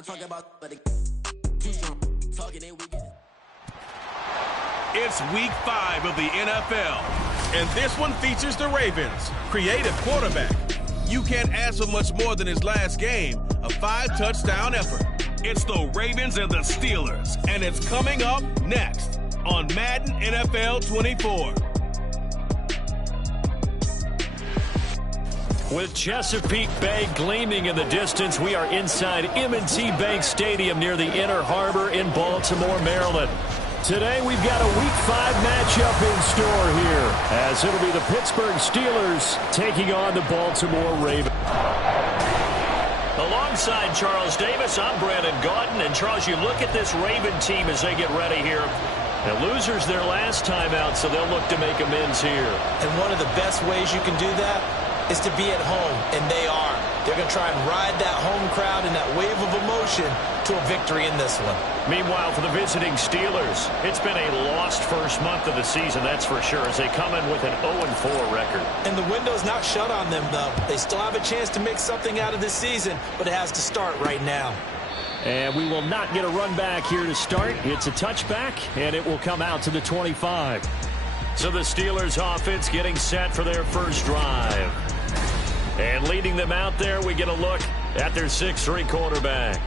Not talking about, but too strong. Talking in weekend. It's week 5 of the NFL, and this one features the Ravens. Creative quarterback. You can't ask for much more than his last game, a 5-touchdown effort. It's the Ravens and the Steelers, and it's coming up next on Madden NFL 24. With Chesapeake Bay gleaming in the distance, we are inside M&T Bank Stadium near the Inner Harbor in Baltimore, Maryland. Today we've got a Week 5 matchup in store here, as it'll be the Pittsburgh Steelers taking on the Baltimore Ravens. Alongside Charles Davis, I'm Brandon Gaudin. And Charles, you look at this Raven team as they get ready here. The losers their last time out, so they'll look to make amends here. And one of the best ways you can do that is to be at home, and they are. They're going to try and ride that home crowd and that wave of emotion to a victory in this one. Meanwhile, for the visiting Steelers, it's been a lost first month of the season, that's for sure, as they come in with an 0-4 record. And the window's not shut on them, though. They still have a chance to make something out of this season, but it has to start right now. And we will not get a run back here to start. It's a touchback, and it will come out to the 25. So the Steelers offense getting set for their first drive. And leading them out there, we get a look at their 6'3" quarterback.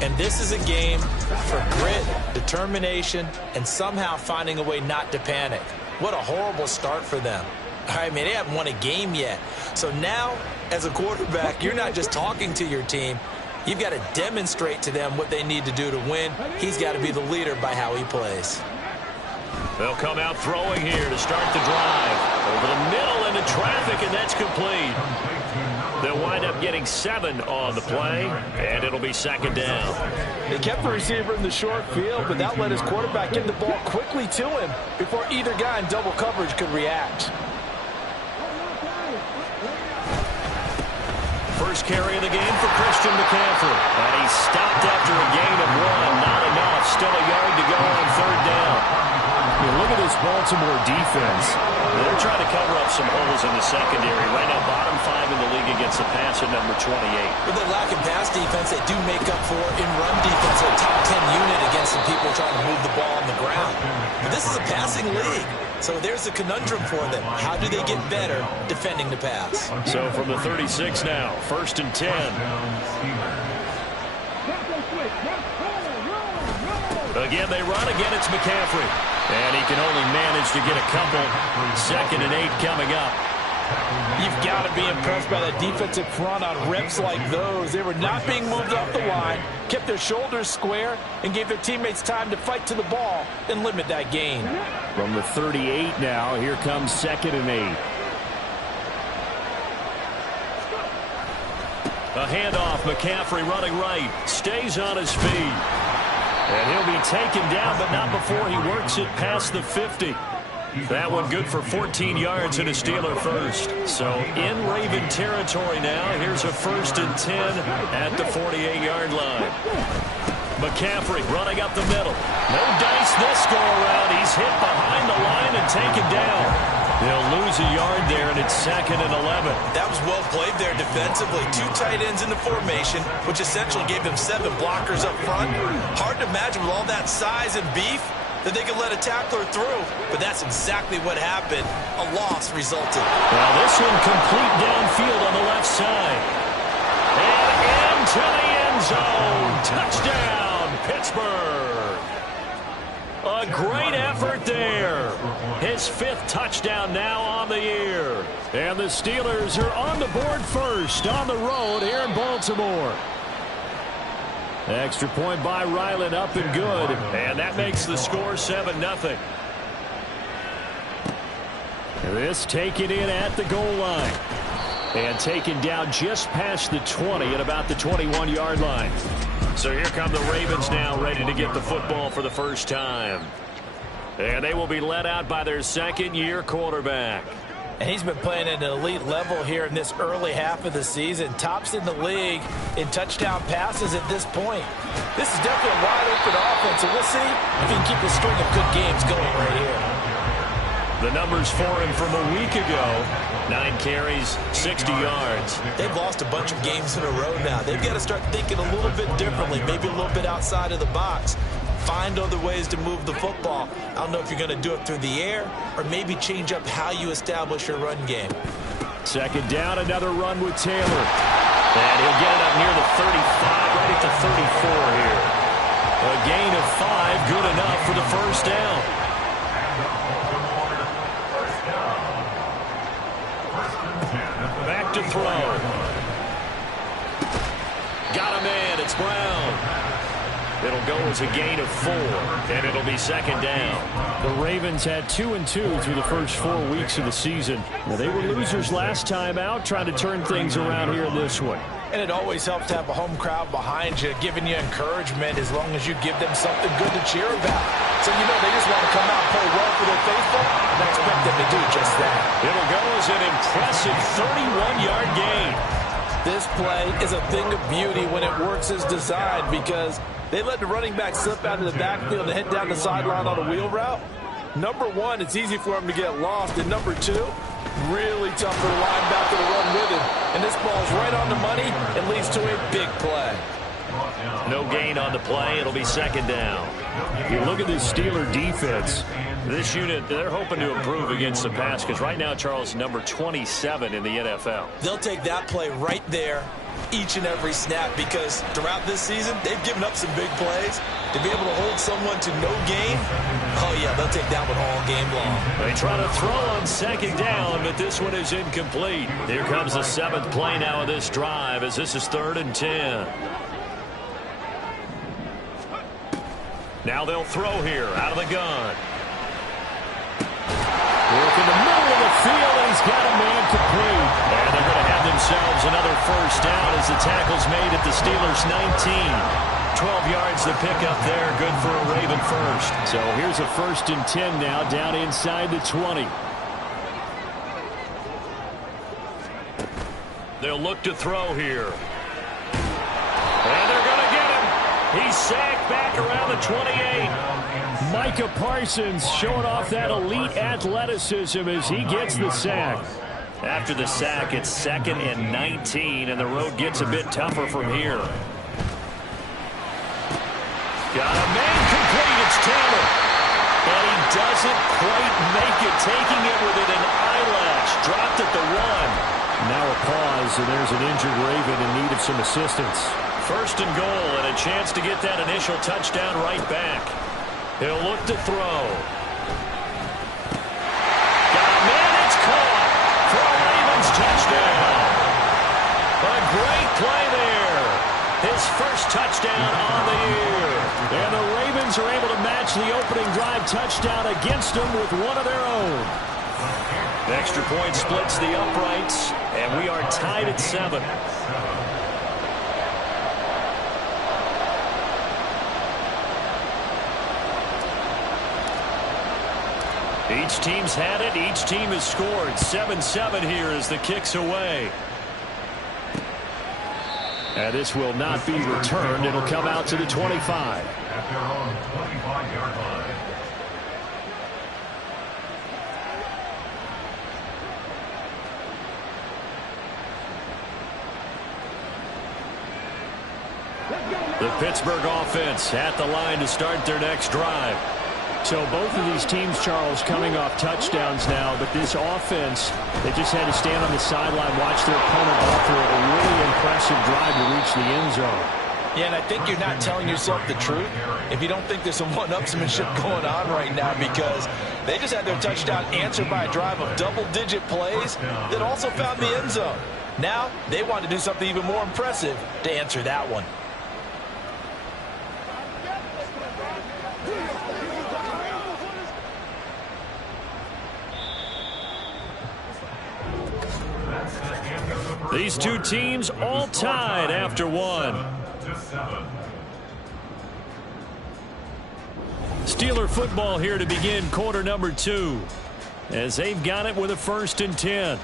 And this is a game for grit, determination, and somehow finding a way not to panic. What a horrible start for them. I mean, they haven't won a game yet. So now, as a quarterback, you're not just talking to your team. You've got to demonstrate to them what they need to do to win. He's got to be the leader by how he plays. They'll come out throwing here to start the drive. Over the middle into traffic, and that's complete. They'll wind up getting 7 on the play, and it'll be second down. They kept the receiver in the short field, but that let his quarterback get the ball quickly to him before either guy in double coverage could react. First carry of the game for Christian McCaffrey. And he stopped after a gain of 1. Not enough. Still a yard to go on third down. Look at this Baltimore defense. They're trying to cover up some holes in the secondary. Right now, bottom 5 in the league against the pass at number 28. With their lack of pass defense, they do make up for in run defense. They're a top 10 unit against some people trying to move the ball on the ground. But this is a passing league. So there's a conundrum for them. How do they get better defending the pass? So from the 36 now, 1st and 10. Again, they run. Again, it's McCaffrey. And he can only manage to get a couple. 2nd and 8 coming up. You've got to be impressed by that defensive front on reps like those. They were not being moved off the line, kept their shoulders square, and gave their teammates time to fight to the ball and limit that gain. From the 38 now, here comes 2nd and 8. A handoff, McCaffrey running right, stays on his feet. And he'll be taken down, but not before he works it past the 50. That one good for 14 yards and a Steeler first. So in Raven territory now, here's a 1st and 10 at the 48-yard line. McCaffrey running up the middle. No dice this go-around. He's hit behind the line and taken down. They'll lose a yard there, and it's 2nd and 11. That was well played there defensively. 2 tight ends in the formation, which essentially gave them 7 blockers up front. Hard to imagine with all that size and beef that they could let a tackler through, but that's exactly what happened. A loss resulted. Well, this one complete downfield on the left side. And into the end zone. Touchdown, Pittsburgh. A great effort there. His 5th touchdown now on the year. And the Steelers are on the board first on the road here in Baltimore. Extra point by Ryland, up and good. And that makes the score 7-0. This taken in at the goal line. And taken down just past the 20 at about the 21-yard line. So here come the Ravens now, ready to get the football for the first time. And they will be led out by their 2nd-year quarterback. And he's been playing at an elite level here in this early half of the season. Tops in the league in touchdown passes at this point. This is definitely a wide-open offense, and we'll see if he can keep a string of good games going right here. The numbers for him from a week ago. 9 carries, 60 yards. They've lost a bunch of games in a row now. They've got to start thinking a little bit differently, maybe a little bit outside of the box. Find other ways to move the football. I don't know if you're going to do it through the air or maybe change up how you establish your run game. Second down, another run with Taylor. And he'll get it up near the 35, right at the 34 here. A gain of 5, good enough for the first down. Back to throw. Got a man, it's Brown. It'll go as a gain of 4, and it'll be second down. The Ravens had 2-2 through the first 4 weeks of the season. Now, they were losers last time out, trying to turn things around here in this one. And it always helps to have a home crowd behind you, giving you encouragement as long as you give them something good to cheer about. So, you know, they just want to come out and play well for their faithful, and I expect them to do just that. It'll go as an impressive 31-yard gain. This play is a thing of beauty when it works as designed because they let the running back slip out of the backfield and head down the sideline on a wheel route. Number one, it's easy for him to get lost. And number two, really tough for the linebacker to run with him. And this ball's right on the money and leads to a big play. No gain on the play. It'll be second down. You look at this Steeler defense. This unit, they're hoping to improve against the pass because right now, Charles, number 27 in the NFL. They'll take that play right there each and every snap because throughout this season, they've given up some big plays. To be able to hold someone to no gain, oh, yeah, they'll take that one all game long. They try to throw on second down, but this one is incomplete. Here comes the 7th play now of this drive as this is 3rd and 10. Now they'll throw here out of the gun. Work in the middle of the field, and he's got a man complete. And they're going to have themselves another first down as the tackle's made at the Steelers' 19. 12 yards to pick up there, good for a Raven first. So here's a 1st and 10 now, down inside the 20. They'll look to throw here. And they're going to get him. He's sacked back around the 28. Micah Parsons showing off that elite athleticism as he gets the sack. After the sack, it's 2nd and 19, and the road gets a bit tougher from here. Got a man complete. It's Taylor. And he doesn't quite make it, taking it within an eyelash. Dropped at the 1. Now a pause, and there's an injured Raven in need of some assistance. 1st and goal, and a chance to get that initial touchdown right back. He'll look to throw. Got a man, it's caught for a Ravens touchdown. A great play there. His first touchdown on the year. And the Ravens are able to match the opening drive touchdown against them with one of their own. The extra point splits the uprights, and we are tied at 7. Each team's had it. Each team has scored. 7-7 here as the kick's away. And this will not be returned. It'll come out to the 25. The Pittsburgh offense at the line to start their next drive. So both of these teams, Charles, coming off touchdowns now, but this offense, they just had to stand on the sideline, watch their opponent offer a really impressive drive to reach the end zone. Yeah, and I think you're not telling yourself the truth if you don't think there's some one-upsmanship going on right now because they just had their touchdown answered by a drive of double-digit plays that also found the end zone. Now they want to do something even more impressive to answer that one. These two teams all tied after 1. Steeler football here to begin quarter number 2 as they've got it with a 1st and 10.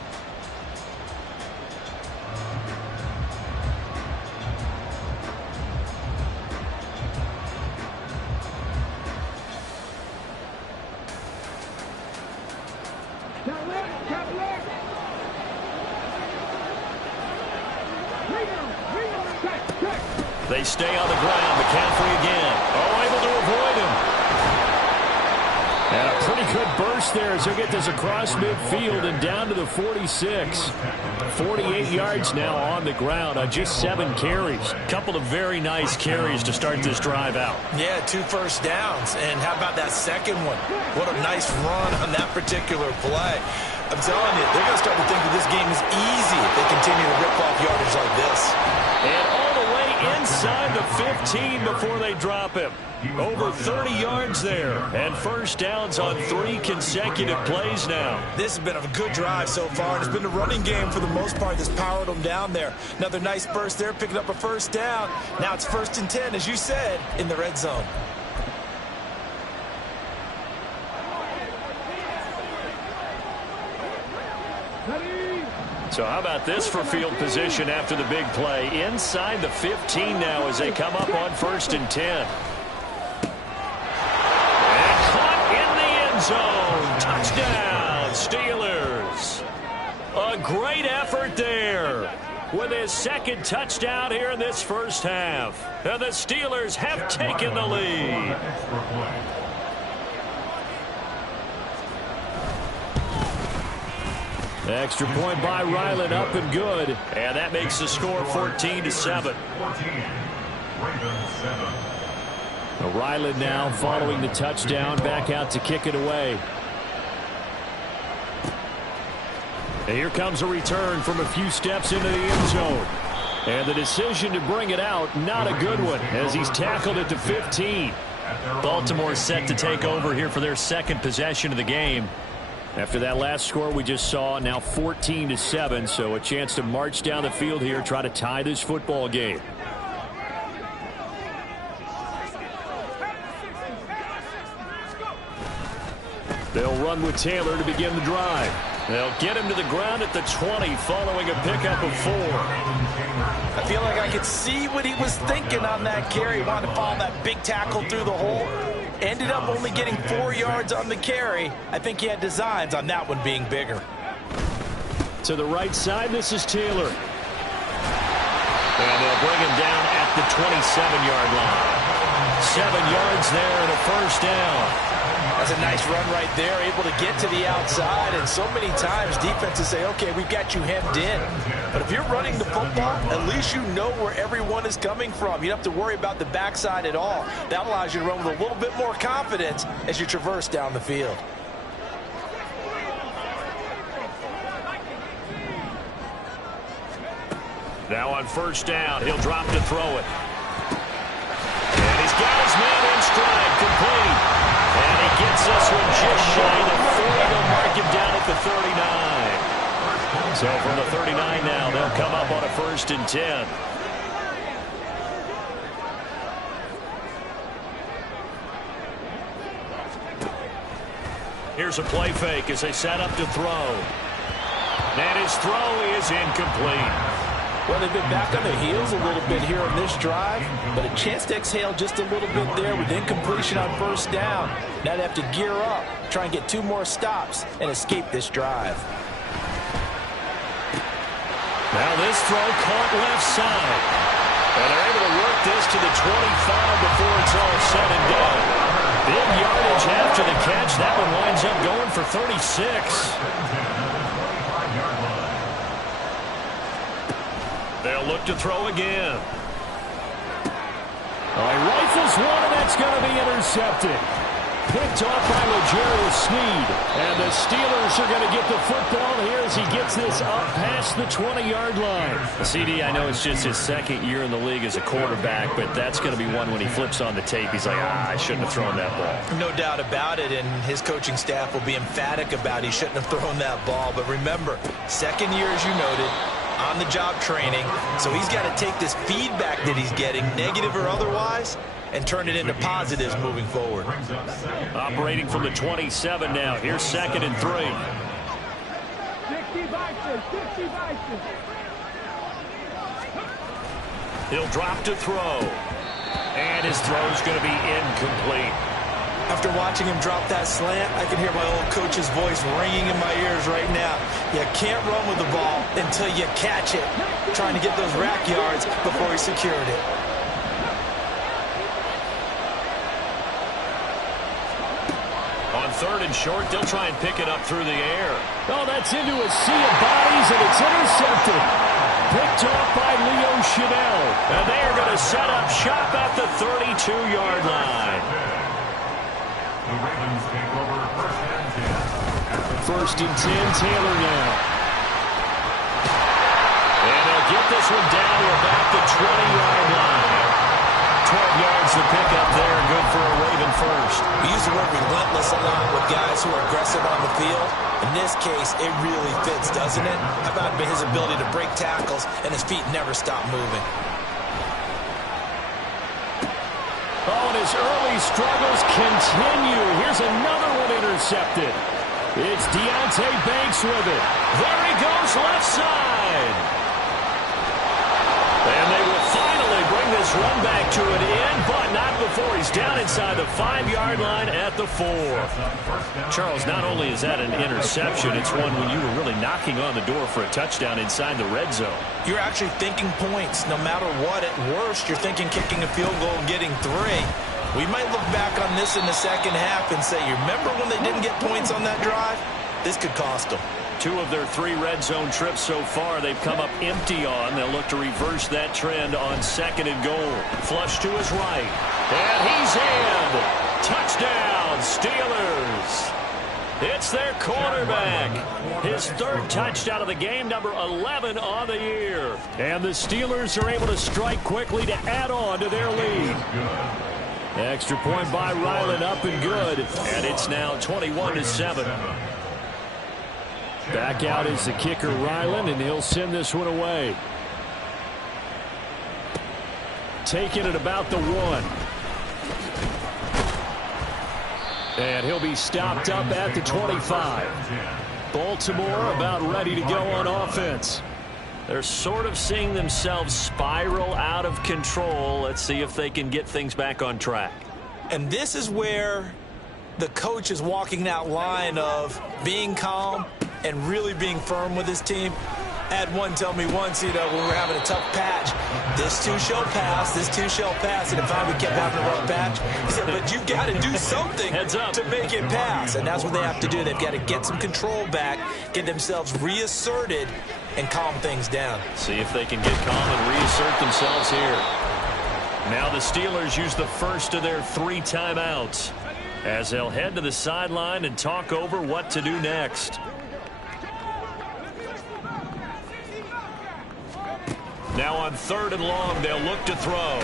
They stay on the ground. McCaffrey again. Oh, able to avoid him. And a pretty good burst there as he'll get this across midfield and down to the 46. 48 yards now on the ground on just 7 carries. Couple of very nice carries to start this drive out. Yeah, 2 first downs. And how about that second one? What a nice run on that particular play. I'm telling you, they're going to start to think that this game is easy if they continue to rip off yardage like this. And all the way inside the 15 before they drop him. Over 30 yards there. And first downs on 3 consecutive plays now. This has been a good drive so far. And it's been a running game for the most part that's powered them down there. Another nice burst there, picking up a first down. Now it's 1st and 10, as you said, in the red zone. So how about this for field position after the big play? Inside the 15 now as they come up on 1st and 10. And caught in the end zone. Touchdown, Steelers. A great effort there with his 2nd touchdown here in this first half. And the Steelers have taken the lead. Extra point by Ryland, up and good. And that makes the score 14-7. Ryland now following the touchdown, back out to kick it away. And here comes a return from a few steps into the end zone. And the decision to bring it out, not a good one, as he's tackled at the 15. Baltimore set to take over here for their 2nd possession of the game. After that last score we just saw, now 14-7, so a chance to march down the field here, try to tie this football game. They'll run with Taylor to begin the drive. They'll get him to the ground at the 20 following a pickup of 4. I feel like I could see what he was thinking on that carry. He wanted to follow that big tackle through the hole. Ended up only getting 4 yards on the carry. I think he had designs on that one being bigger. To the right side, this is Taylor. And they'll bring him down at the 27-yard line. 7 yards there and a first down. That's a nice run right there, able to get to the outside. And so many times defenses say, okay, we've got you hemmed in. But if you're running the football, at least you know where everyone is coming from. You don't have to worry about the backside at all. That allows you to run with a little bit more confidence as you traverse down the field. Now on first down, he'll drop to throw it. And he's got his man in stride, complete. And he gets this one just shy of the 40. They'll mark him down at the 39. So from the 39 now, they'll come up on a 1st and 10. Here's a play fake as they set up to throw. And his throw is incomplete. Well, they've been back on their heels a little bit here on this drive, but a chance to exhale just a little bit there with incompletion on first down. Now they have to gear up, try and get 2 more stops, and escape this drive. Now this throw caught left side. And they're able to work this to the 25 before it's all said and done. Big yardage after the catch. That one winds up going for 36. They'll look to throw again. He rifles one, and that's going to be intercepted. Picked off by L'Jarius Sneed. And the Steelers are going to get the football here as he gets this up past the 20-yard line. CD, I know it's just his 2nd year in the league as a quarterback, but that's going to be one when he flips on the tape. He's like, I shouldn't have thrown that ball. No doubt about it, and his coaching staff will be emphatic about he shouldn't have thrown that ball. But remember, 2nd year, as you noted, on-the-job training, so he's got to take this feedback that he's getting, negative or otherwise, and turn it into positives moving forward. Operating from the 27 now. Here's 2nd and 3. He'll drop to throw. And his throw's going to be incomplete. After watching him drop that slant, I can hear my old coach's voice ringing in my ears right now. You can't run with the ball until you catch it. Trying to get those rack yards before he secured it. 3rd and short. They'll try and pick it up through the air. Oh, that's into a sea of bodies, and it's intercepted. Picked off by Leo Chanel. And they are going to set up shop at the 32-yard line. The Ravens take over 1st and 10. 1st and 10, Taylor now. And they'll get this one down to about the 20-yard line. 12 yards to pick up there. Good for a Raven first. We use the word relentless a lot with guys who are aggressive on the field. In this case, it really fits, doesn't it? How about his ability to break tackles and his feet never stop moving? Oh, and his early struggles continue. Here's another one intercepted. It's Deonte Banks with it. There he goes, left side. And they will finally bring this run back to an end, but not before he's down inside the 5-yard line at the 4. Charles, not only is that an interception, it's one when you were really knocking on the door for a touchdown inside the red zone. You're actually thinking points. No matter what, at worst, you're thinking kicking a field goal and getting 3. We might look back on this in the second half and say, you remember when they didn't get points on that drive? This could cost them. 2 of their 3 red zone trips so far they've come up empty on. They'll look to reverse that trend on 2nd and goal. Flush to his right. And he's in. Touchdown, Steelers. It's their quarterback. His 3rd touchdown of the game, number 11 on the year. And the Steelers are able to strike quickly to add on to their lead. Extra point by Ryland, up and good. And it's now 21-7. Back out is the kicker, Ryland, and he'll send this one away. Taking it about the 1. And he'll be stopped up at the 25. Baltimore about ready to go on offense. They're sort of seeing themselves spiral out of control. Let's see if they can get things back on track. And this is where the coach is walking that line of being calm and really being firm with his team. I had one tell me once, when we were having a tough patch, this too shall pass, this too shall pass. And if I kept having a rough patch, he said, but you've got to do something to make it pass. And that's what they have to do. They've got to get some control back, get themselves reasserted, and calm things down. See if they can get calm and reassert themselves here. Now the Steelers use the first of their 3 timeouts as they'll head to the sideline and talk over what to do next. Now on 3rd and long, they'll look to throw.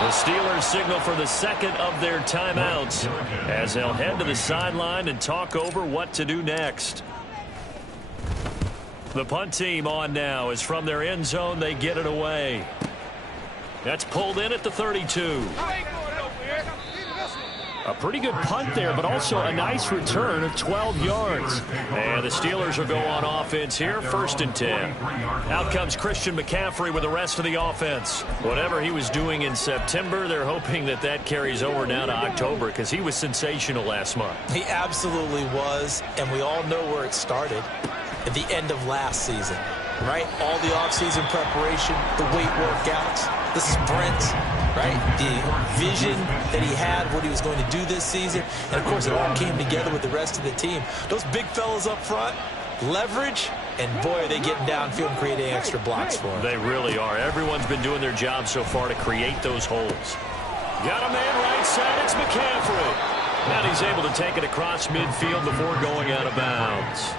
The Steelers signal for the 2nd of their timeouts as they'll head to the sideline and talk over what to do next. The punt team on now is from their end zone. They get it away. That's pulled in at the 32. A pretty good punt there, but also a nice return of 12 yards. And the Steelers will go on offense here, 1st and 10. Out comes Christian McCaffrey with the rest of the offense. Whatever he was doing in September, they're hoping that that carries over now to October because he was sensational last month. He absolutely was, and we all know where it started at the end of last season, right? All the offseason preparation, the weight workouts, the sprints, right? The vision that he had, what he was going to do this season. And, of course, it all came together with the rest of the team. Those big fellas up front, leverage, and, boy, are they getting downfield and creating extra blocks for him. They really are. Everyone's been doing their job so far to create those holes. Got a man right side. It's McCaffrey. And he's able to take it across midfield before going out of bounds.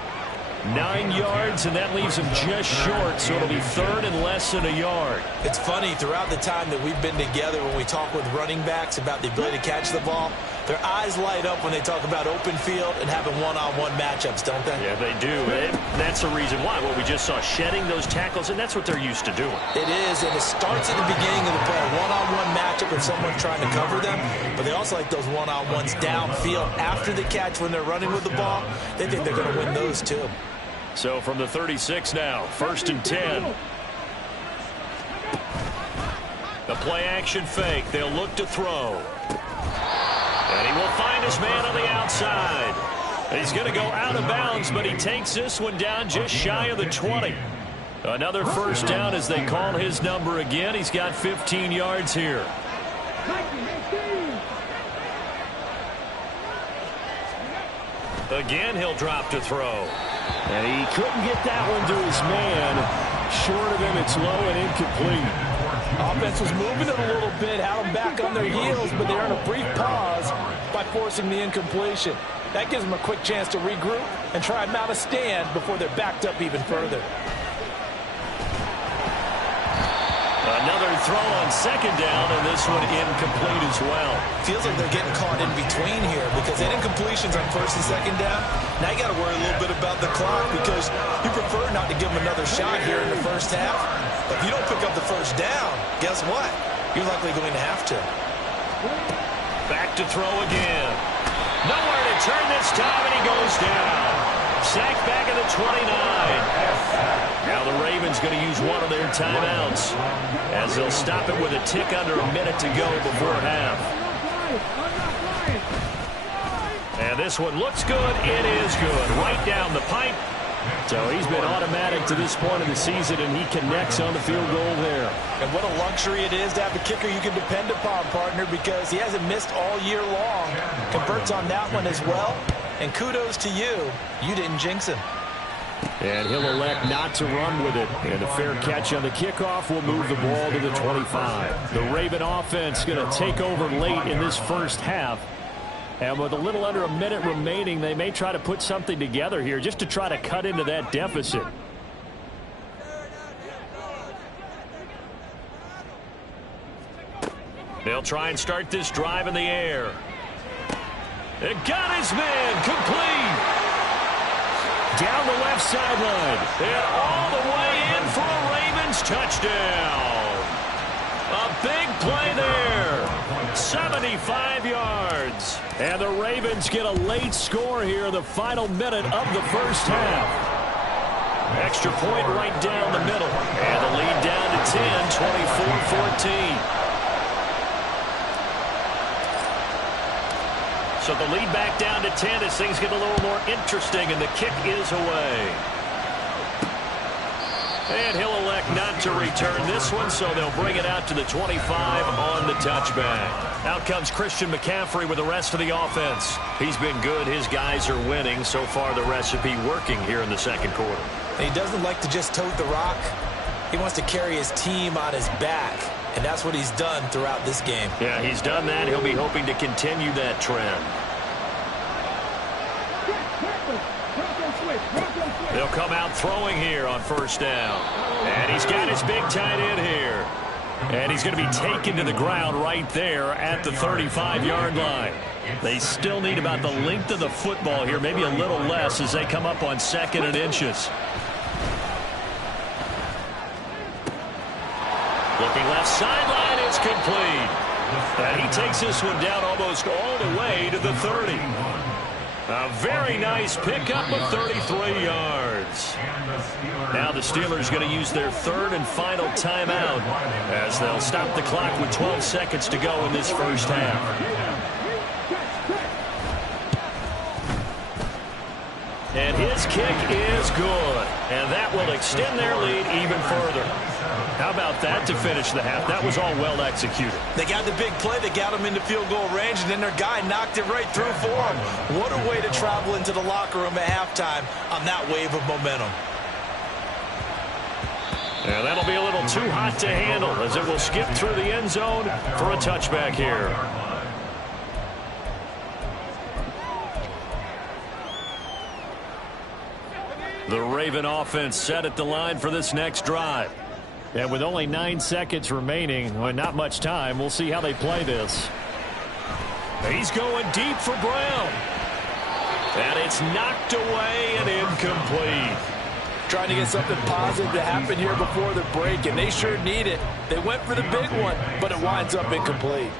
9 yards, and that leaves him just short, so it'll be 3rd and less than a yard. It's funny, throughout the time that we've been together, when we talk with running backs about the ability to catch the ball, their eyes light up when they talk about open field and having one-on-one matchups, don't they? Yeah, they do. And that's the reason why. What we just saw, shedding those tackles, and that's what they're used to doing. It is, and it starts at the beginning of the play. One-on-one matchup if someone's trying to cover them, but they also like those one-on-ones downfield after the catch when they're running with the ball. They think they're going to win those, too. So from the 36 now, 1st and 10. The play-action fake. They'll look to throw. And he will find his man on the outside. He's going to go out of bounds, but he takes this one down just shy of the 20. Another 1st down as they call his number again. He's got 15 yards here. Again, he'll drop to throw. And he couldn't get that one to his man. Short of him, it's low and incomplete. Offense was moving it a little bit, had them back on their heels, but they earned a brief pause by forcing the incompletion. That gives them a quick chance to regroup and try and mount a stand before they're backed up even further. Another throw on second down, and this one incomplete as well. Feels like they're getting caught in between here because they had incompletions on first and second down. Now you got to worry a little bit about the clock because you prefer not to give them another shot here in the first half. But if you don't pick up the first down, guess what? You're likely going to have to. Back to throw again. Nowhere to turn this time, and he goes down. Sacked back at the 29. Now the Ravens going to use one of their timeouts as they'll stop it with a tick under a minute to go before half. And this one looks good. It is good. Right down the pipe. So he's been automatic to this point of the season, and he connects on the field goal there. And what a luxury it is to have a kicker you can depend upon, partner, because he hasn't missed all year long. Converts on that one as well. And kudos to you. You didn't jinx him. And he'll elect not to run with it. And a fair catch on the kickoff will move the ball to the 25. The Raven offense going to take over late in this first half. And with a little under a minute remaining, they may try to put something together here just to try to cut into that deficit. They'll try and start this drive in the air. It got his man complete. Down the left sideline. And all the way in for a Ravens touchdown. A big play there. 75 yards. And the Ravens get a late score here in the final minute of the first half. Extra point right down the middle. And the lead down to 10, 24-14. So the lead back down to 10 as things get a little more interesting, and the kick is away. And he'll elect not to return this one, so they'll bring it out to the 25 on the touchback. Out comes Christian McCaffrey with the rest of the offense. He's been good. His guys are winning. So far, the recipe working here in the second quarter. And he doesn't like to just tote the rock. He wants to carry his team on his back. And that's what he's done throughout this game. Yeah, he's done that. He'll be hoping to continue that trend. They'll come out throwing here on first down. And he's got his big tight end here. And he's going to be taken to the ground right there at the 35-yard line. They still need about the length of the football here, maybe a little less as they come up on second and inches. Looking left sideline, it's complete. And he takes this one down almost all the way to the 30. A very nice pickup of 33 yards. Now the Steelers going to use their third and final timeout as they'll stop the clock with 12 seconds to go in this first half. And his kick is good. And that will extend their lead even further. How about that to finish the half? That was all well executed. They got the big play. They got him into field goal range, and then their guy knocked it right through for him. What a way to travel into the locker room at halftime on that wave of momentum. And that'll be a little too hot to handle as it will skip through the end zone for a touchback here. The Raven offense set at the line for this next drive. And with only 9 seconds remaining, well, not much time, we'll see how they play this. He's going deep for Brown. And it's knocked away and incomplete. Trying to get something positive to happen here before the break, and they sure need it. They went for the big one, but it winds up incomplete.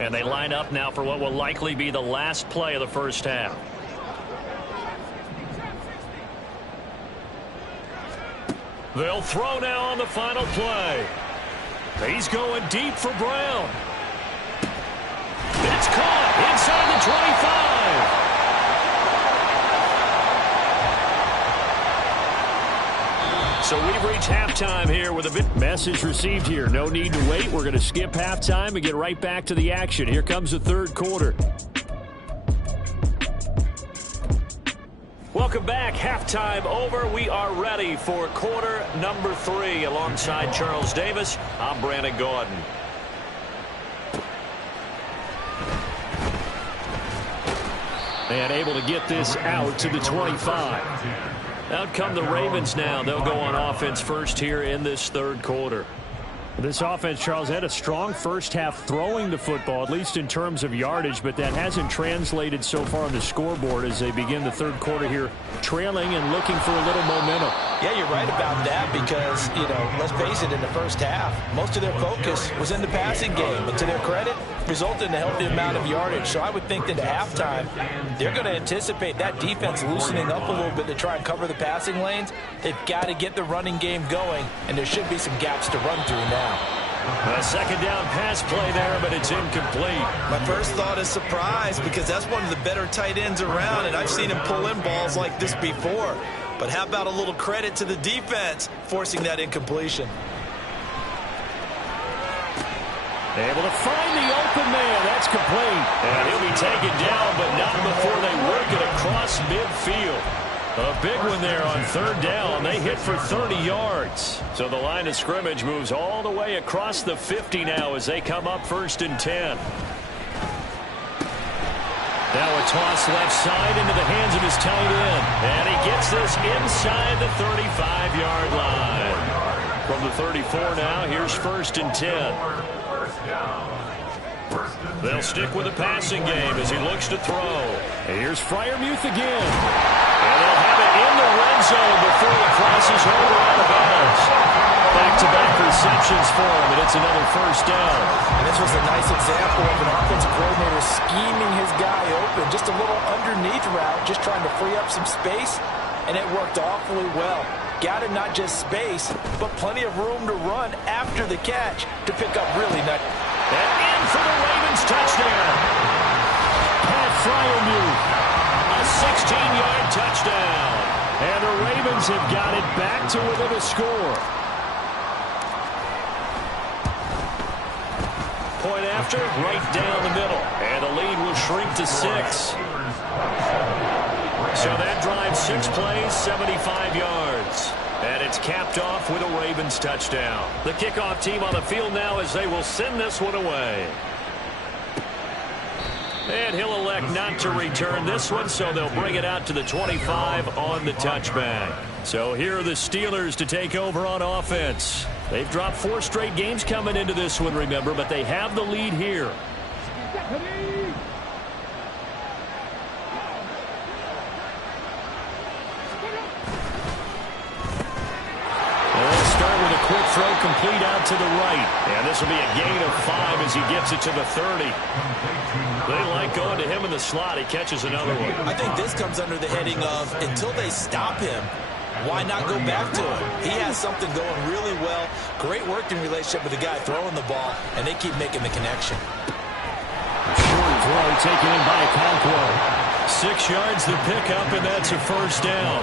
And they line up now for what will likely be the last play of the first half. They'll throw now on the final play. He's going deep for Brown. It's caught inside the So we've reached halftime here with a message received here. No need to wait. We're going to skip halftime and get right back to the action. Here comes the third quarter. Welcome back. Halftime over. We are ready for quarter number 3. Alongside Charles Davis, I'm Brandon Gaudin. And able to get this out to the 25. Out come the Ravens now. They'll go on offense first here in this third quarter. This offense, Charles, had a strong first half throwing the football, at least in terms of yardage, but that hasn't translated so far on the scoreboard as they begin the third quarter here, trailing and looking for a little momentum. Yeah, you're right about that because, let's face it, in the first half, most of their focus was in the passing game. But to their credit, resulted in a healthy amount of yardage. So I would think that at halftime, they're going to anticipate that defense loosening up a little bit to try and cover the passing lanes. They've got to get the running game going, and there should be some gaps to run through now. A second down pass play there, but it's incomplete. My first thought is surprise because that's one of the better tight ends around, and I've seen him pull in balls like this before. But how about a little credit to the defense forcing that incompletion? Able to find the open man. That's complete. And he'll be taken down, but not before they work it across midfield. A big one there on third down. They hit for 30 yards. So the line of scrimmage moves all the way across the 50 now as they come up 1st and 10. Now a toss left side into the hands of his tight end. And he gets this inside the 35-yard line. From the 34 now, here's 1st and 10. They'll stick with the passing game as he looks to throw. Here's Freiermuth again. And they'll have it in the red zone before he crosses over out of bounds. Back-to-back receptions for him, and it's another 1st down. And this was a nice example of an offensive coordinator scheming his guy open. Just a little underneath route, just trying to free up some space, and it worked awfully well. Got him not just space, but plenty of room to run after the catch to pick up really nice. And in for the Ravens touchdown. Pat Freiermuth, a 16-yard touchdown. And the Ravens have got it back to within a score. Point after, right down the middle. And the lead will shrink to 6. So that drives 6 plays, 75 yards. And it's capped off with a Ravens touchdown. The kickoff team on the field now as they will send this one away. And he'll elect not to return this one, so they'll bring it out to the 25 on the touchback. So here are the Steelers to take over on offense. They've dropped 4 straight games coming into this one, remember, but they have the lead here. Quick throw complete out to the right. And this will be a gain of 5 as he gets it to the 30. They like going to him in the slot. He catches another one. I think this comes under the heading of until they stop him, why not go back to him? He has something going really well. Great working relationship with the guy throwing the ball, and they keep making the connection. Short throw taken in by Conquo. 6 yards the pickup, and that's a 1st down.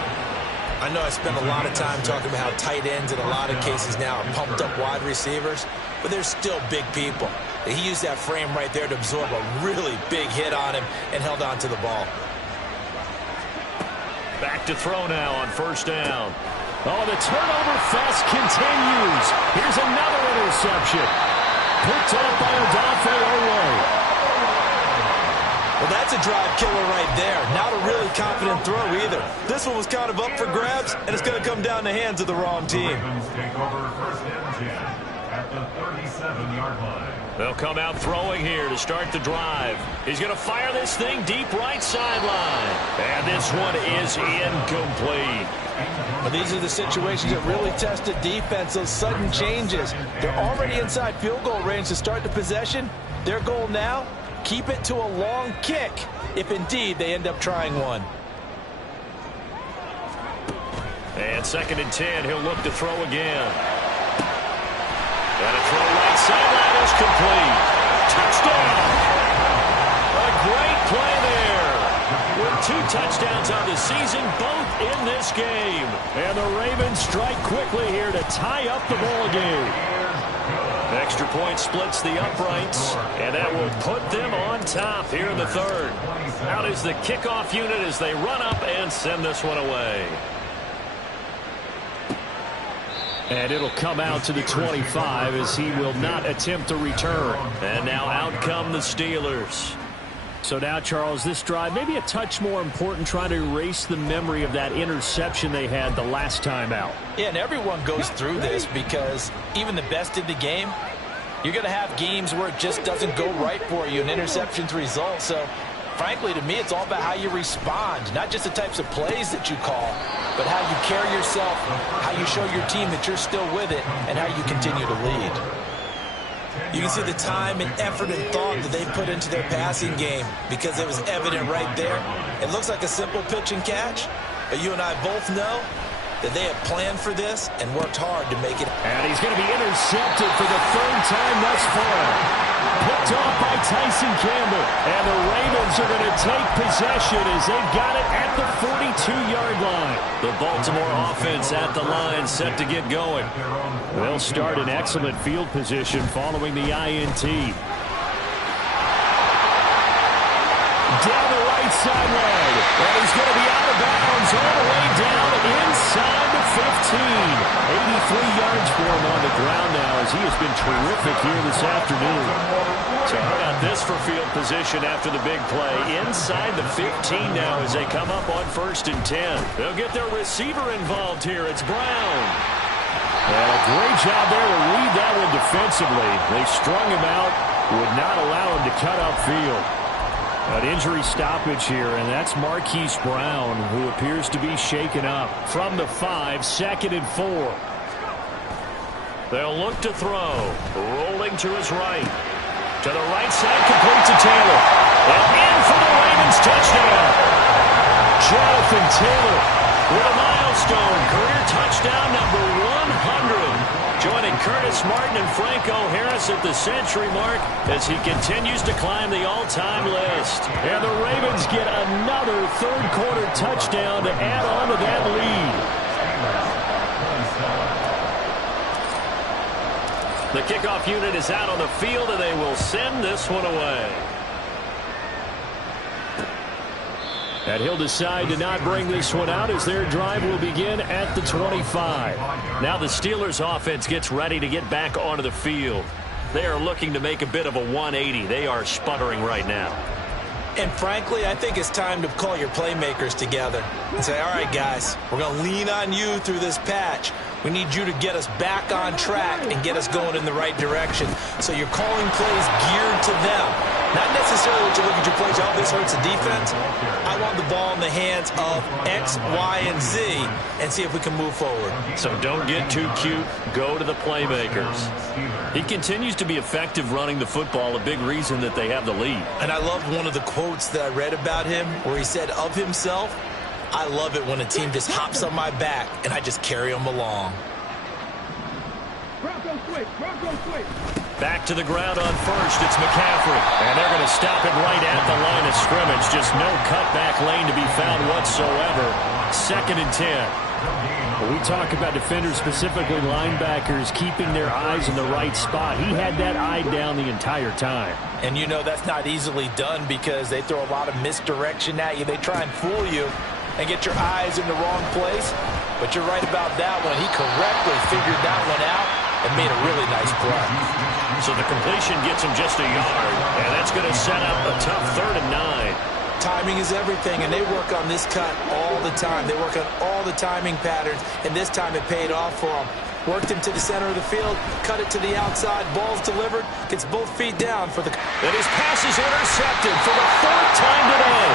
I know I spend a lot of time talking about how tight ends in a lot of cases now are pumped up wide receivers, but they're still big people. He used that frame right there to absorb a really big hit on him and held on to the ball. Back to throw now on 1st down. Oh, the turnover fest continues. Here's another interception. Picked up by Odafe Oweh. Well, that's a drive killer right there. Not a really confident throw either. This one was kind of up for grabs, and it's going to come down the hands of the wrong team. Take over 1st and 10 at the 37-yard line. They'll come out throwing here to start the drive. He's going to fire this thing deep right sideline. And this one is incomplete. Well, these are the situations that really test the defense, those sudden changes. They're already inside field goal range to start the possession. Their goal now, keep it to a long kick, if indeed they end up trying one. And 2nd and 10, he'll look to throw again. And a throw right sideline is complete. Touchdown! A great play there. With 2 touchdowns on the season, both in this game. And the Ravens strike quickly here to tie up the ball game. Extra point splits the uprights, and that will put them on top here in the third. Out is the kickoff unit as they run up and send this one away. And it'll come out to the 25 as he will not attempt to return. And now out come the Steelers. So now, Charles, this drive maybe a touch more important, trying to erase the memory of that interception they had the last time out. Yeah, and everyone goes through this because even the best in the game, you're going to have games where it just doesn't go right for you, and interceptions result. So, frankly, to me, it's all about how you respond, not just the types of plays that you call, but how you carry yourself, how you show your team that you're still with it, and how you continue to lead. You can see the time and effort and thought that they put into their passing game because it was evident right there. It looks like a simple pitch and catch, but you and I both know that they have planned for this and worked hard to make it. And he's going to be intercepted for the third time thus far. Picked off by Tyson Campbell. And the Ravens are going to take possession as they've got it at the 42-yard line. The Baltimore offense at the line set to get going. They'll start in excellent field position following the INT. Down the right sideline. And he's going to be out of bounds all the way down inside the 15. 83 yards for him on the ground now as he has been terrific here this afternoon. So how about this for field position after the big play? Inside the 15 now as they come up on 1st and 10. They'll get their receiver involved here. It's Brown. And a great job there to read that one defensively. They strung him out, would not allow him to cut upfield. An injury stoppage here, and that's Marquise Brown, who appears to be shaken up. From the 5, 2nd and 4. They'll look to throw. Rolling to his right. To the right side, complete to Taylor. And in for the Ravens touchdown. Jonathan Taylor with a milestone. Career touchdown number 100. Joining Curtis Martin and Franco Harris at the century mark as he continues to climb the all-time list. And the Ravens get another third-quarter touchdown to add on to that lead. The kickoff unit is out on the field, and they will send this one away. And he'll decide to not bring this one out as their drive will begin at the 25. Now the Steelers offense gets ready to get back onto the field. They are looking to make a bit of a 180. They are sputtering right now. And frankly, I think it's time to call your playmakers together and say, all right, guys, we're going to lean on you through this patch. We need you to get us back on track and get us going in the right direction. So you're calling plays geared to them. Not necessarily what you look at your plays, oh, this hurts the defense. I want the ball in the hands of X, Y, and Z and see if we can move forward. So don't get too cute. Go to the playmakers. He continues to be effective running the football, a big reason that they have the lead. And I loved one of the quotes that I read about him where he said of himself, I love it when a team just hops on my back and I just carry them along. Back to the ground on 1st. It's McCaffrey. And they're going to stop it right at the line of scrimmage. Just no cutback lane to be found whatsoever. 2nd and 10. We talk about defenders, specifically linebackers, keeping their eyes in the right spot. He had that eye down the entire time. And you know that's not easily done because they throw a lot of misdirection at you. They try and fool you and get your eyes in the wrong place. But you're right about that one. He correctly figured that one out and made a really nice play. So the completion gets him just a yard, and that's going to set up a tough 3rd and 9. Timing is everything, and they work on this cut all the time. They work on all the timing patterns, and this time it paid off for them. Worked him to the center of the field, cut it to the outside, ball's delivered, gets both feet down for the... And his pass is intercepted for the 4th time today.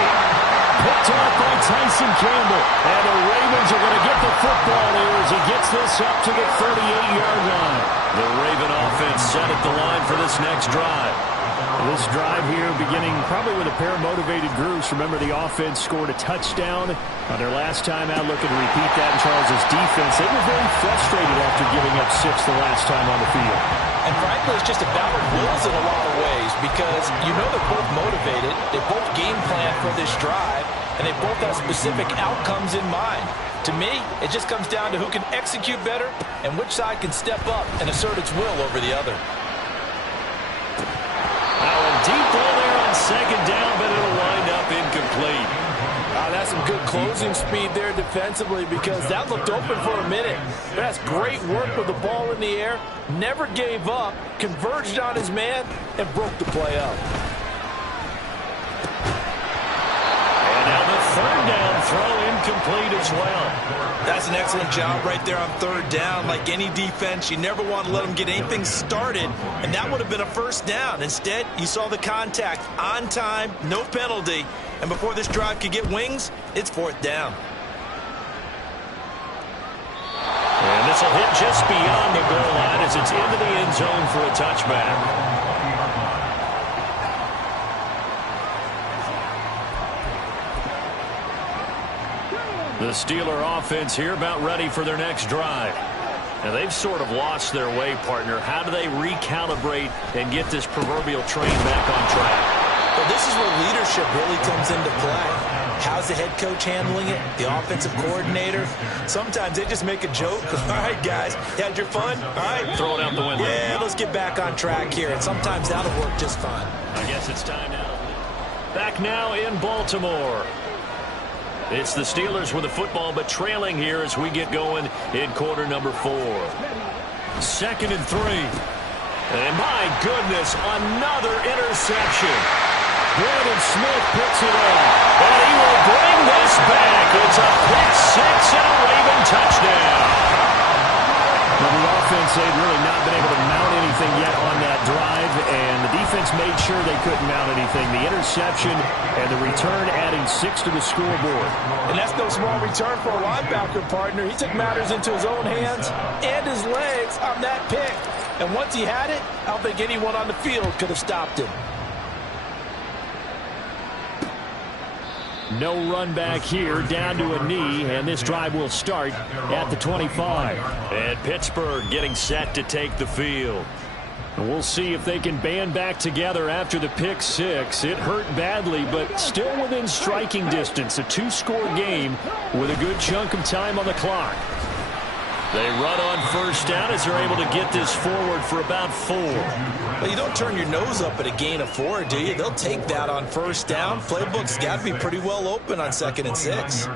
Picked off by Tyson Campbell. And the Ravens are going to get the football here as he gets this up to the 38-yard line. The Raven offense set at the line for this next drive. This drive here beginning probably with a pair of motivated groups. Remember, the offense scored a touchdown on their last time out. Looking to repeat that in Charles's defense. They were very frustrated after giving up 6 the last time on the field. And frankly, it's just a battle of wills in a lot of ways. because you know they're both motivated, they both game plan for this drive, and they both have specific outcomes in mind. To me, it just comes down to who can execute better and which side can step up and assert its will over the other. Now a deep ball there on second down, but it'll wind up incomplete. That's some good closing speed there defensively, because that looked open for a minute. That's great work with the ball in the air. Never gave up, converged on his man, and broke the play up. And now the third down throw incomplete as well. That's an excellent job right there on third down. Like any defense, you never want to let them get anything started, and that would have been a first down. Instead, you saw the contact on time, no penalty, and before this drive could get wings, it's fourth down. And this will hit just beyond the goal line as it's into the end zone for a touchback. The Steeler offense here about ready for their next drive. Now they've sort of lost their way, partner. How do they recalibrate and get this proverbial train back on track? Well, this is where leadership really comes into play. How's the head coach handling it? The offensive coordinator? Sometimes they just make a joke. All right, guys, you had your fun? All right. Throw it out the window. Yeah, let's get back on track here. And sometimes that'll work just fine. I guess it's time now. Back now in Baltimore. It's the Steelers with the football, but trailing here as we get going in quarter number 4. 2nd and 3. And my goodness, another interception. Brandon Smith picks it up, and he will bring this back. It's a pick 6 and a Raven touchdown. Well, the offense, they've really not been able to mount anything yet on that drive, and the defense made sure they couldn't mount anything. The interception and the return adding 6 to the scoreboard. And that's no small return for a linebacker, partner. He took matters into his own hands and his legs on that pick. And once he had it, I don't think anyone on the field could have stopped him. No run back here, down to a knee, and this drive will start at the 25. And Pittsburgh getting set to take the field. And we'll see if they can band back together after the pick 6. It hurt badly, but still within striking distance. A 2-score game with a good chunk of time on the clock. They run on first down as they're able to get this forward for about 4. Well, you don't turn your nose up at a gain of 4, do you? They'll take that on first down. Playbook's got to be pretty well open on 2nd and 6.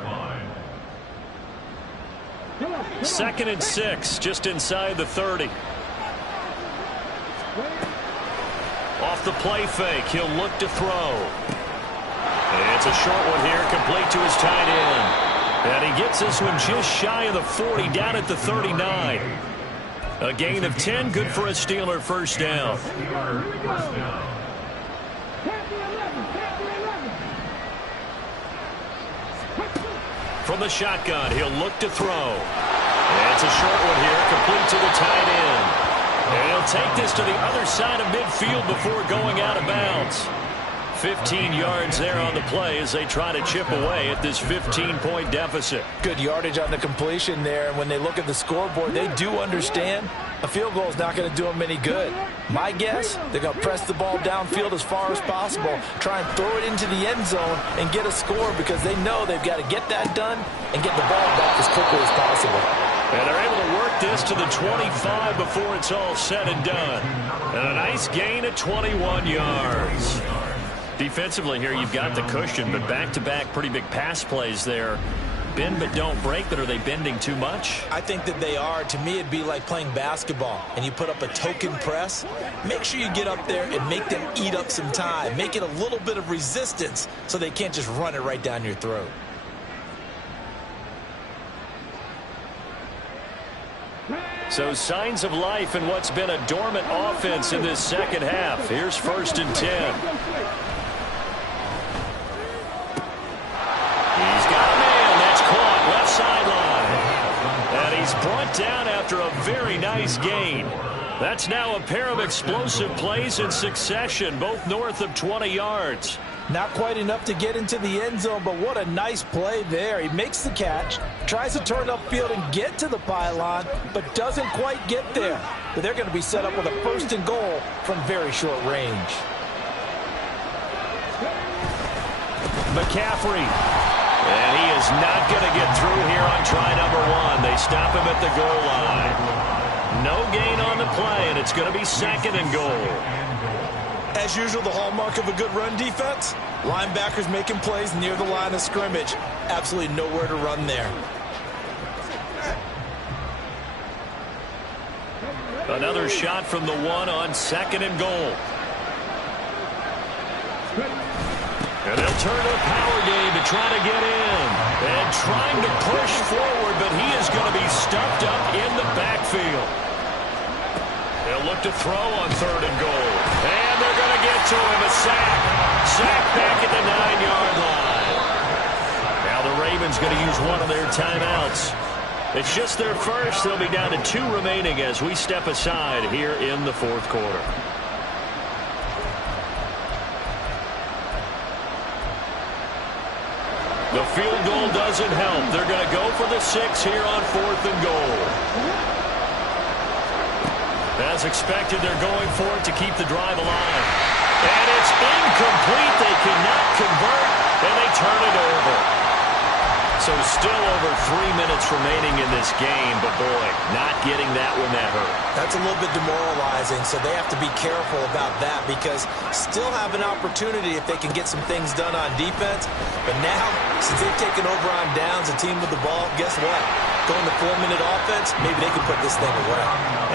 2nd and 6, just inside the 30. Off the play fake, he'll look to throw. And it's a short one here, complete to his tight end. And he gets this one just shy of the 40, down at the 39. A gain of 10, good for a Steeler first down. From the shotgun, he'll look to throw. And it's a short one here, complete to the tight end. And he'll take this to the other side of midfield before going out of bounds. 15 yards there on the play as they try to chip away at this 15-point deficit. Good yardage on the completion there. And when they look at the scoreboard, they do understand a field goal is not going to do them any good. My guess, they're going to press the ball downfield as far as possible, try and throw it into the end zone and get a score, because they know they've got to get that done and get the ball back as quickly as possible. And they're able to work this to the 25 before it's all said and done. And a nice gain of 21 yards. Defensively here, you've got the cushion, but back-to-back pretty big pass plays there. Bend but don't break, but are they bending too much? I think that they are. To me, it'd be like playing basketball, and you put up a token press. Make sure you get up there and make them eat up some time. Make it a little bit of resistance so they can't just run it right down your throat. So signs of life in what's been a dormant offense in this second half. Here's 1st and 10. He's got a man. That's caught left sideline. And he's brought down after a very nice gain. That's now a pair of explosive plays in succession, both north of 20 yards. Not quite enough to get into the end zone, but what a nice play there. He makes the catch, tries to turn upfield and get to the pylon, but doesn't quite get there. But they're going to be set up with a 1st and goal from very short range. McCaffrey. And he is not going to get through here on try number 1. They stop him at the goal line. No gain on the play, and it's going to be 2nd and goal. As usual, the hallmark of a good run defense, linebackers making plays near the line of scrimmage. Absolutely nowhere to run there. Another shot from the 1 on 2nd and goal. And they'll turn to a power game to try to get in. And trying to push forward, but he is going to be stuffed up in the backfield. They'll look to throw on 3rd and goal. And they're going to get to him. A sack. Sack back at the 9-yard line. Now the Ravens going to use one of their timeouts. It's just their first. They'll be down to 2 remaining as we step aside here in the 4th quarter. The field goal doesn't help. They're going to go for the 6 here on 4th and goal. As expected, they're going for it to keep the drive alive. And it's incomplete. They cannot convert, and they turn it over. So still over 3 minutes remaining in this game, but boy, not getting that one that hurt. That's a little bit demoralizing, so they have to be careful about that because still have an opportunity if they can get some things done on defense. But now, since they've taken over on downs, a team with the ball, guess what? Going to 4-minute offense, maybe they can put this thing away.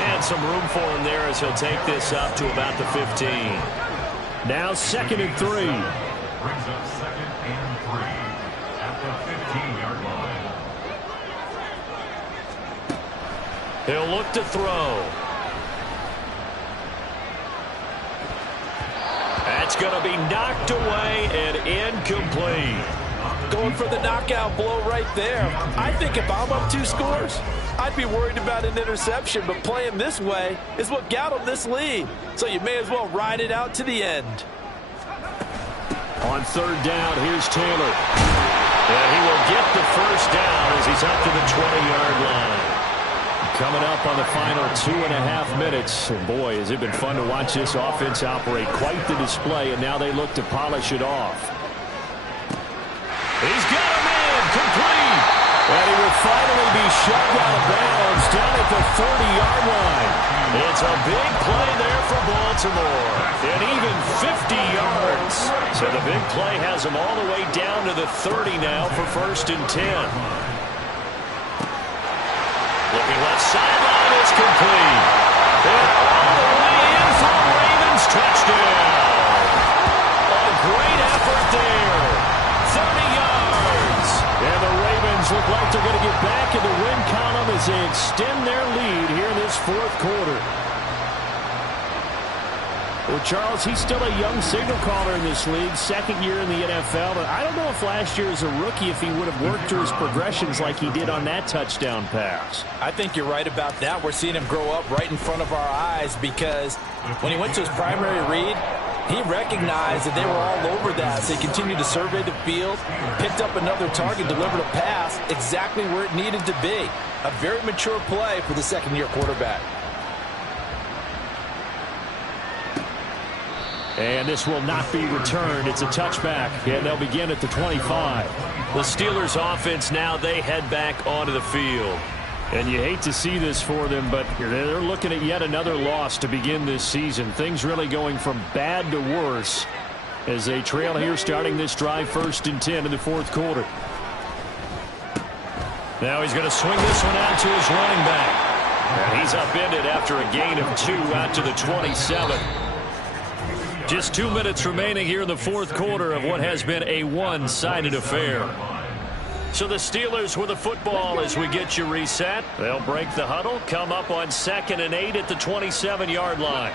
And some room for him there as he'll take this up to about the 15. Now 2nd and 3. Brings up 2nd and 3 at the 15-yard line. He'll look to throw. That's going to be knocked away and incomplete. Going for the knockout blow right there. I think if I'm up 2 scores, I'd be worried about an interception, but playing this way is what got them this lead. So you may as well ride it out to the end. On 3rd down, here's Taylor. And he will get the first down as he's up to the 20-yard line. Coming up on the final 2.5 minutes. And boy, has it been fun to watch this offense operate. Quite the display, and now they look to polish it off. He's got him in, complete. And he will finally be shoved out of bounds down at the 30-yard line. It's a big play there for Baltimore. And even 50 yards. So the big play has him all the way down to the 30 now for 1st and 10. Looking left sideline, is complete. And all the way in for a Ravens touchdown. A great effort there. 30 yards. And the Ravens look like they're going to get back in the win column as they extend their lead here in this 4th quarter. Well, Charles, he's still a young signal caller in this league, 2nd year in the NFL. But I don't know if last year as a rookie if he would have worked through his progressions like he did on that touchdown pass. I think you're right about that. We're seeing him grow up right in front of our eyes because when he went to his primary read, he recognized that they were all over that. So he continued to survey the field, picked up another target, delivered a pass exactly where it needed to be. A very mature play for the 2nd-year quarterback. And this will not be returned. It's a touchback, and they'll begin at the 25. The Steelers offense now, they head back onto the field. And you hate to see this for them, but they're looking at yet another loss to begin this season. Things really going from bad to worse as they trail here starting this drive 1st and 10 in the 4th quarter. Now he's going to swing this one out to his running back. And he's upended after a gain of 2 out to the 27. Just 2 minutes remaining here in the 4th quarter of what has been a one-sided affair. So the Steelers with the football as we get you reset. They'll break the huddle, come up on 2nd and 8 at the 27-yard line.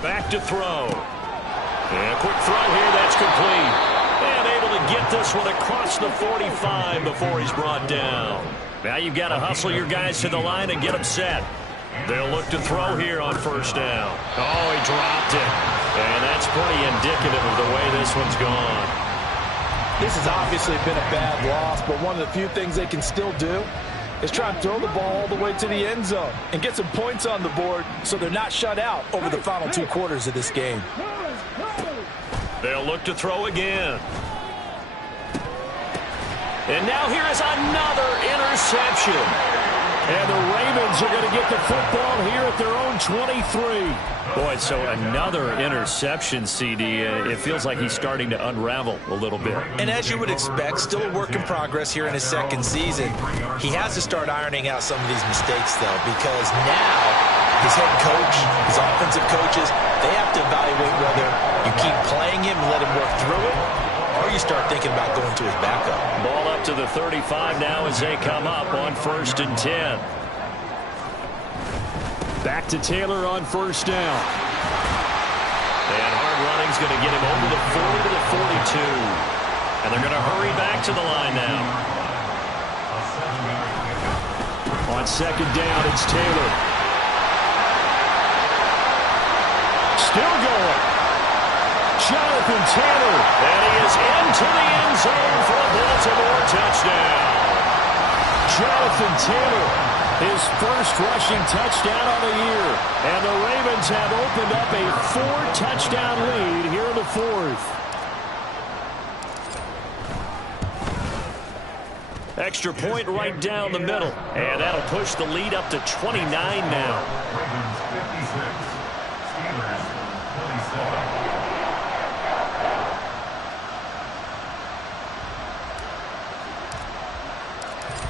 Back to throw. And a quick throw here, that's complete. And able to get this one across the 45 before he's brought down. Now you've got to hustle your guys to the line and get them set. They'll look to throw here on 1st down. Oh, he dropped it. And that's pretty indicative of the way this one's gone. This has obviously been a bad loss, but one of the few things they can still do is try and throw the ball all the way to the end zone and get some points on the board so they're not shut out over the final 2 quarters of this game. They'll look to throw again. And now here is another interception. And the Ravens are going to get the football here at their own 23. Boy, so another interception, CD. It feels like he's starting to unravel a little bit. And as you would expect, still a work in progress here in his second season. He has to start ironing out some of these mistakes, though, because now his head coach, his offensive coaches, they have to evaluate whether you keep playing him and let him work through it, or you start thinking about going to his backup. Ball up to the 35 now as they come up on 1st and 10. Back to Taylor on 1st down. And hard running's going to get him over the 40 to the 42. And they're going to hurry back to the line now. On 2nd down, it's Taylor. Still going. Jonathan Taylor. And he is into the end zone for a Baltimore touchdown. Jonathan Taylor, his first rushing touchdown on the year. And the Ravens have opened up a 4-touchdown lead here in the 4th. Extra point right down the middle. And that'll push the lead up to 29 now. Ravens 56, Steelers 27.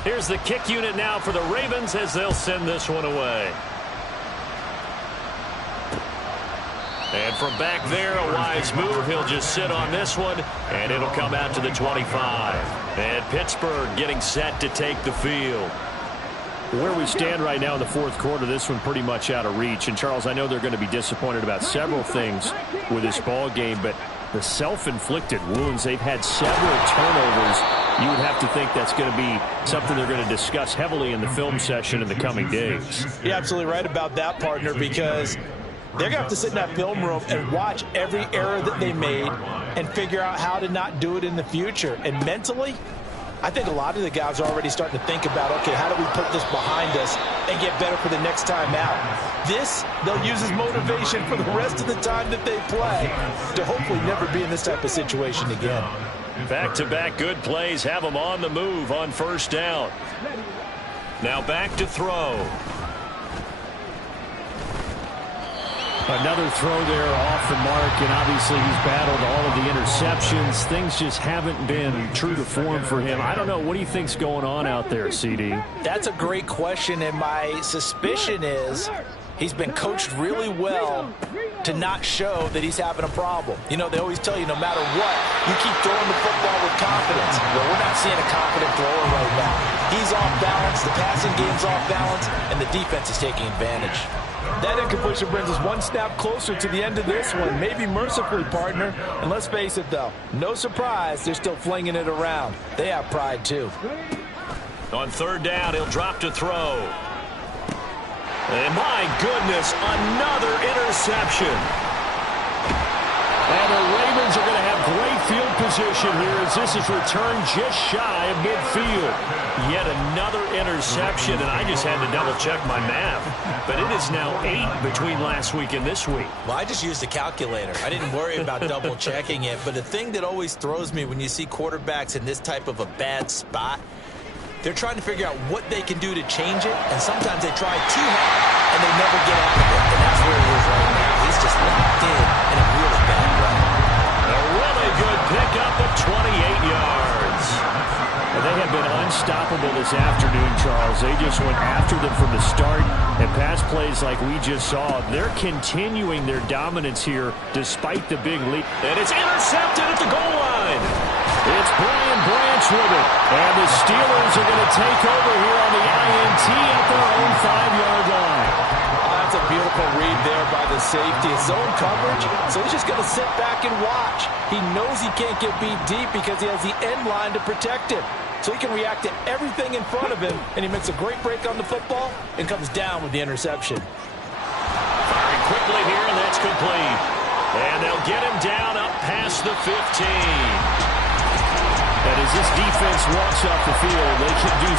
Here's the kick unit now for the Ravens as they'll send this one away. And from back there, a wise move. He'll just sit on this one, and it'll come out to the 25. And Pittsburgh getting set to take the field. Where we stand right now in the 4th quarter, this one pretty much out of reach. And, Charles, I know they're going to be disappointed about several things with this ball game, but the self-inflicted wounds, they've had several turnovers. You would have to think that's going to be something they're going to discuss heavily in the film session in the coming days. You're absolutely right about that, partner, because they're going to have to sit in that film room and watch every error that they made and figure out how to not do it in the future. And mentally, I think a lot of the guys are already starting to think about, okay, how do we put this behind us and get better for the next time out? This, they'll use as motivation for the rest of the time that they play to hopefully never be in this type of situation again. Back-to-back good plays have them on the move on 1st down. Now back to throw. Another throw there off the mark, and obviously he's battled all of the interceptions. Things just haven't been true to form for him. I don't know. What do you think's going on out there, CD? That's a great question, and my suspicion is he's been coached really well to not show that he's having a problem. You know, they always tell you no matter what, you keep throwing the football with confidence. Well, we're not seeing a confident thrower right now. He's off balance, the passing game's off balance, and the defense is taking advantage. That incompletion brings us one snap closer to the end of this one, maybe mercifully, partner. And let's face it, though, no surprise, they're still flinging it around. They have pride, too. On 3rd down, he'll drop to throw. And my goodness, another interception. And the Ravens are going to have great field position here as this is returned just shy of midfield. Yet another interception, and I just had to double-check my math. But it is now 8 between last week and this week. Well, I just used a calculator. I didn't worry about double-checking it. But the thing that always throws me when you see quarterbacks in this type of a bad spot, they're trying to figure out what they can do to change it, and sometimes they try too hard, and they never get out of it. And that's where he is right now. He's just locked in a really bad way. A really good pickup of 28 yards. And they have been unstoppable this afternoon, Charles. They just went after them from the start, and pass plays like we just saw. They're continuing their dominance here despite the big lead. And it's intercepted at the goal line. It's Brian Branch with it. And the Steelers are going to take over here on the INT at their own 5-yard line. That's a beautiful read there by the safety. It's zone coverage, so he's just going to sit back and watch. He knows he can't get beat deep because he has the end line to protect him. So he can react to everything in front of him, and he makes a great break on the football and comes down with the interception. Firing quickly here, and that's complete. And they'll get him down up past the 15. And as this defense walks off the field, they can do